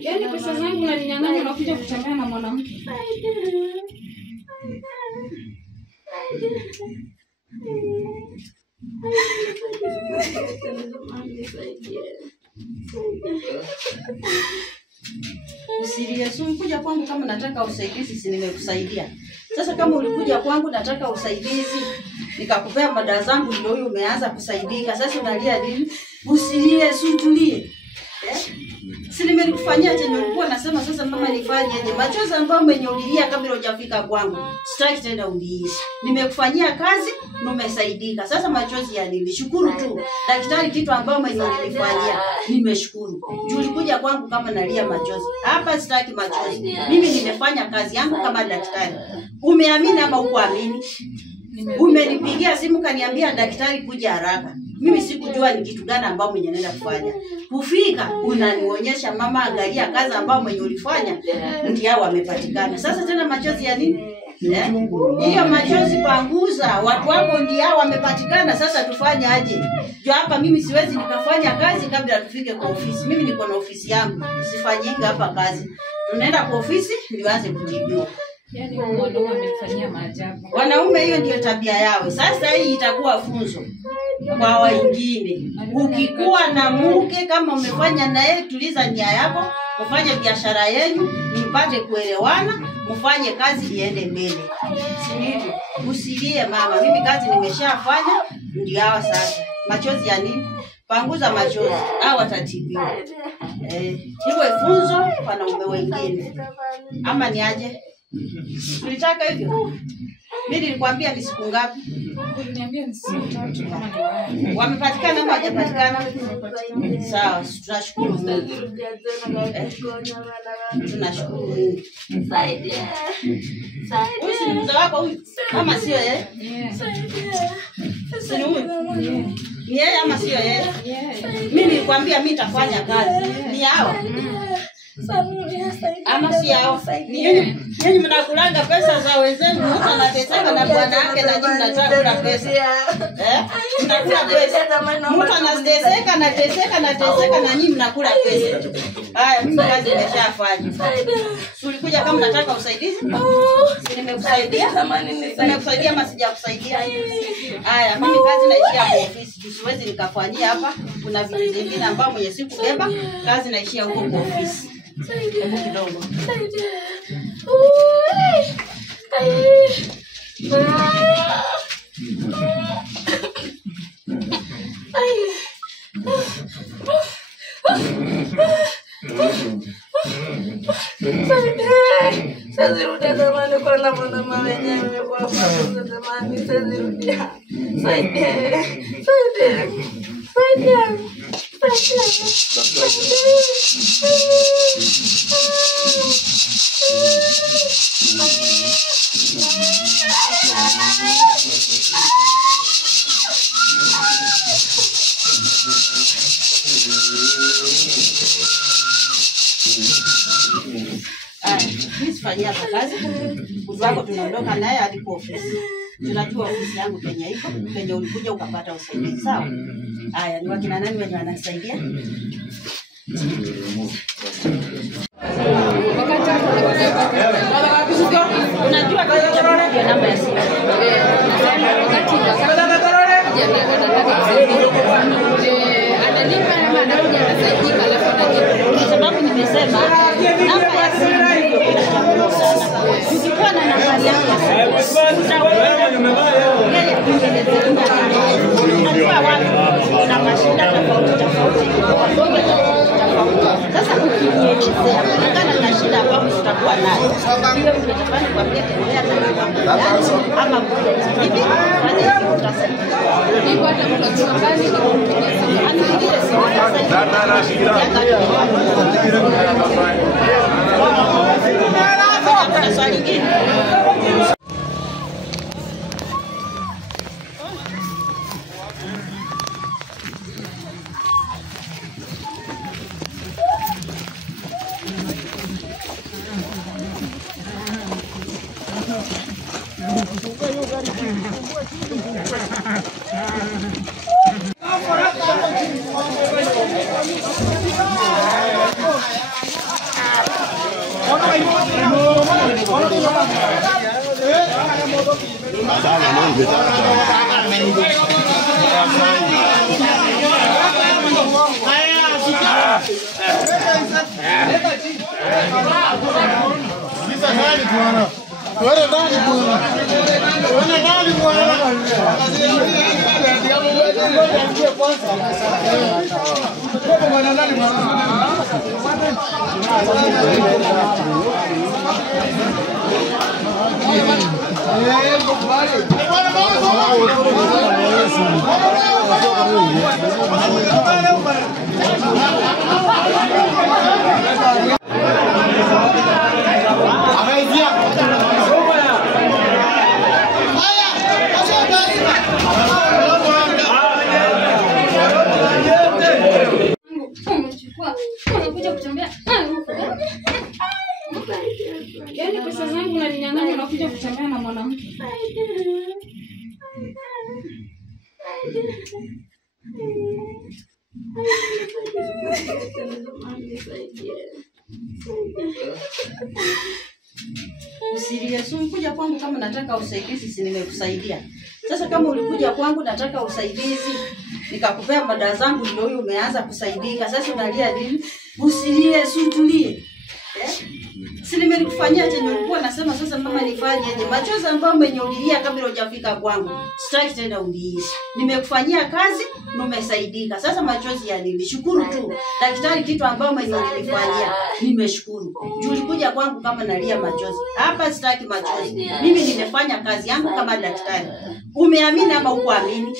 Yaani pesa zangu unaninyang'anya na kuja kutembea na mwanamke. Usilie, si ulikuja kwangu kama nataka usaidizi, si nimekusaidia. Sasa kama ulikuja kwangu nataka usaidizi, nikakupea mada zangu ndio huyu umeanza kusaidika. Sasa unalia nini? Usilie, utulie. Si nimelikufanyia chenye ulikuwa nasema sasa mama nifanyeje? Machozi ambayo umenyaulilia kabla hujafika kwangu. Sitaki tena ulie. Nimekufanyia kazi na umesaidika. Sasa machozi ya nini? Shukuru tu. Daktari kitu ambayo umenifanyia nimeshukuru. Juu ulikuja kwangu kama nalia machozi. Hapa sitaki machozi. Mimi nimefanya kazi yangu kama daktari. Umeamini ama hukuamini? Umenipigia simu kaniambia daktari kuja haraka. Mimi sikujua ni kitu gani ambao mwenye naenda kufanya. Kufika unanionyesha mama, angalia kazi ambao mwenye ulifanya ndio hao wamepatikana. Sasa tena machozi ya nini? Hiyo machozi panguza, watu wako ndio hao wamepatikana. Sasa tufanye aje? Jo hapa mimi siwezi nikafanya kazi kabla tufike kwa ofisi. Mimi niko na ofisi yangu. Sifanyinga hapa kazi. Tunaenda kwa ofisi ndio aanze kutibiwa. Yaani mwanaume amefanyia maajabu. Wanaume hiyo ndio tabia yao. Sasa hii itakuwa funzo kwa wengine. Ukikuwa na mke kama umefanya naye, tuliza nia yako, ufanye biashara yenu, mpate kuelewana, mfanye kazi iende mbele. Si hivyo? Usilie mama, mimi kazi nimeshafanya, ndio hawa sasa. Machozi ya nini? Panguza machozi, hao watatibiwa. Iwe funzo kwa wanaume wengine. Ama ni aje? Tulitaka hivyo. Mimi nilikwambia ni siku ngapi? Uliniambia ni siku 3 kama ni wewe. Wamepatikana ama hawajapatikana? Sawa, tunashukuru Mungu. Tunashukuru Mungu. Saidia. Huyu si mzee wako huyu? Kama sio yeye? Si huyu? Ni yeye ama sio yeye? Mimi nilikwambia mimi nitafanya kazi. Ni hao. Ama si hao? Ni yeye. Yeye mnakulanga pesa za wenzenu, mtu anateseka na bwana yake na nyinyi mnataka kula pesa. Mnakula pesa. Mtu anateseka na nyinyi mnakula pesa. Haya, mimi kazi nimeshafanya. Ulikuja kama nataka usaidizi? Nimekusaidia. Nimekusaidia ama sijakusaidia? Haya, mimi kazi naishia kwa ofisi. Siwezi nikafanyia hapa. Kuna vitu vingine ambavyo mwenye siku beba, kazi naishia huko kwa ofisi. Hebu kidogo. Sazirudia zamani kwa na mama wenyewe kwa sababu zamani sazirudia. Saidia. Fanyia kazi. Mtu wako tunaondoka naye hadi kwa ofisi. Tunajua ofisi yangu penye iko, penye ulikuja ukapata usaidizi, sawa? Haya, ni wakina nani wenye wanasaidia? Unajua kwa namba ya simu. Analipa ama anakuja anasaidika alafu anajibu. Kwa sababu nimesema namba ya simu ukikuwa na namba yako na mashida tofauti. Sasa ukinielezea kulingana na shida ambayo tutakuwa nayo, hiyo tunataka kuambia tembea na ama hivi hadi tutasaidia. Ni kwa sababu kazi ni kupiga simu. Anapiga simu. Swali lingine. Unakuja kutembea. Yaani pesa zangu unaninyang'anya unakuja kutembea na mwanamke. Usilie, si umekuja kwangu kama nataka usaidizi, si nimekusaidia. Sasa kama ulikuja kwangu nataka usaidizi, nikakupea madawa zangu ndio huyo umeanza kusaidika. Sasa unalia nini? Usilie, si utulie. Si nimelikufanyia chenye ulikuwa nasema sasa mama nifanyeje? Machozi ambayo umenyolilia kabla hujafika kwangu. Sitaki tena ulie. Nimekufanyia kazi na umesaidika. Sasa machozi ya nini? Shukuru tu. Daktari kitu ambayo umenifanyia nimeshukuru. Juu ulikuja kwangu kama nalia machozi. Hapa sitaki machozi. Mimi nimefanya kazi yangu kama daktari. Umeamini ama hukuamini?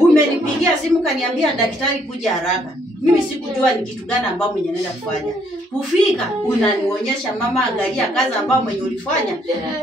Umenipigia simu kaniambia daktari kuja haraka. Mimi sikujua ni kitu gani ambao mwenye naenda kufanya. Kufika unanionyesha mama, angalia kazi ambao mwenye ulifanya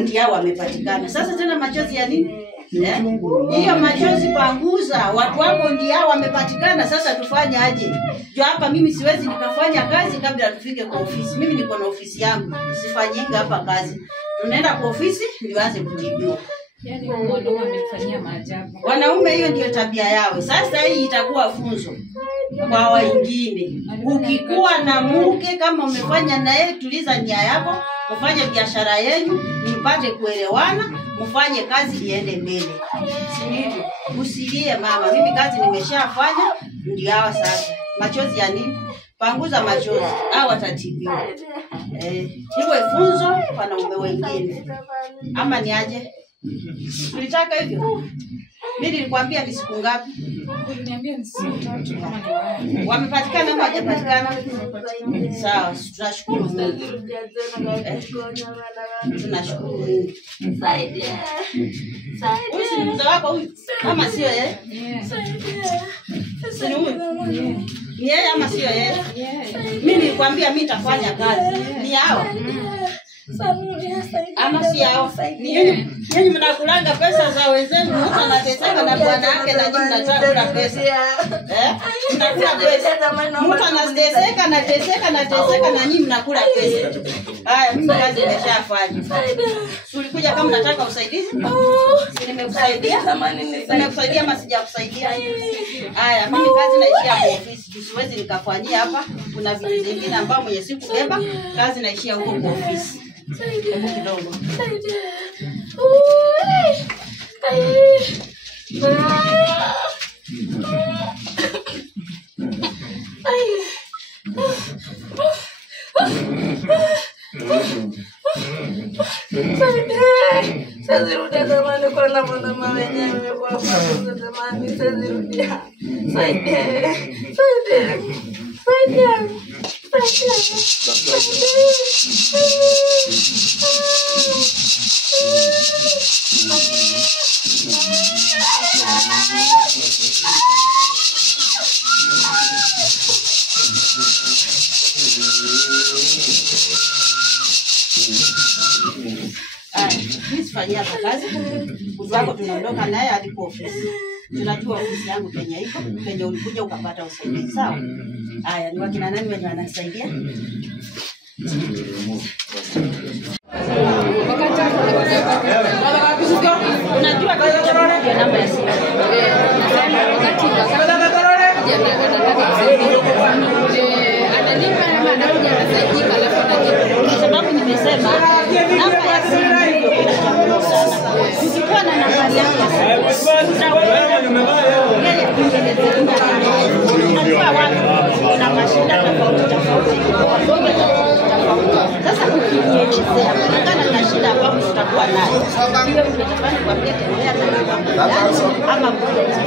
ndio hao wamepatikana. Sasa tena machozi ya nini? Hiyo machozi panguza, watu wako ndio hao wamepatikana. Sasa tufanye aje? Jo hapa mimi siwezi nikafanya kazi kabla tufike kwa ofisi. Mimi niko na ofisi yangu. Sifanyinga hapa kazi. Tunaenda kwa ofisi ndio aanze kutibiwa. Yaani wanaume wamefanyia maajabu. Wanaume hiyo ndio tabia yao. Sasa hii itakuwa funzo kwa wengine. Ukikuwa na mke kama umefanya na yeye, tuliza nia yako, ufanye biashara yenu, mpate kuelewana, mfanye kazi iende mbele. Si hivyo? Usilie mama, mimi kazi nimeshafanya, ndio hawa sasa. Machozi ya nini? Panguza machozi, hao watatibiwa. Iwe funzo kwa wanaume wengine. Ama ni aje? Tulitaka hivyo. Mimi nilikwambia ni siku ngapi? Uliniambia ni siku 3 kama ni wewe. Wamepatikana ama hajapatikana? Sawa, tunashukuru Mungu. Tunashukuru Mungu. Saidia. Huyu si mzee wako huyu? Kama sio yeye? Si huyu? Ni yeye ama sio yeye? Mimi nilikwambia mimi nitafanya kazi. Ni hawa. Ama si hao? Nyinyi mnakulanga pesa za wenzenu, mtu anateseka na bwana wake na nyinyi mnataka kula pesa. Mnakula pesa. Mtu anateseka na nyinyi mnakula pesa. Haya, mimi kazi nimeshafanya. Ulikuja kama nataka usaidizi? Si nimekusaidia? Nimekusaidia ama sijakusaidia? Haya, mimi kazi naishia kwa ofisi. Siwezi nikafanyia hapa. Kuna vitu vingine ambavyo mwenye siku beba, kazi naishia huko kwa ofisi. Hebu kidogo. Sazirudia zamani kwa na mama wenyewe kwa sababu zamani sazirudia. Saidia. Fanyia kazi. Mtu wako tunaondoka naye hadi kwa ofisi. Tunajua ofisi yangu Kenya iko, Kenya ulikuja ukapata usaidizi, sawa? Haya, ni wakina nani wenye wanasaidia? Unajua kitu cha namba ya simu. Kwa sababu nimesema nimesema namba ya simu ndio kitu cha muhimu sana. Ukikuwa na namba yako ya simu yeye kuelezea najua watu kuna mashida tofauti wagonjwa tofauti. Sasa ukielezea kulingana na shida ambayo tutakuwa nayo, hiyo tunataka kuambia tembea na ama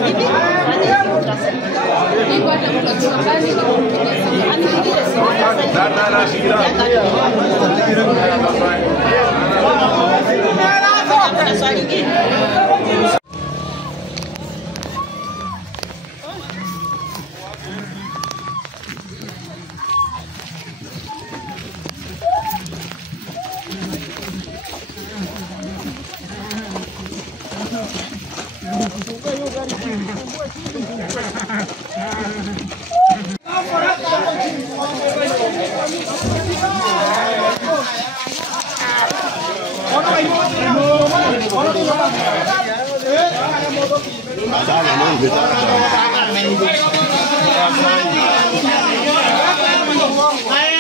hivi fanya utasaidia. Niko hata mtu mbali ni Anipigie simu sasa. Swali lingine. Hey,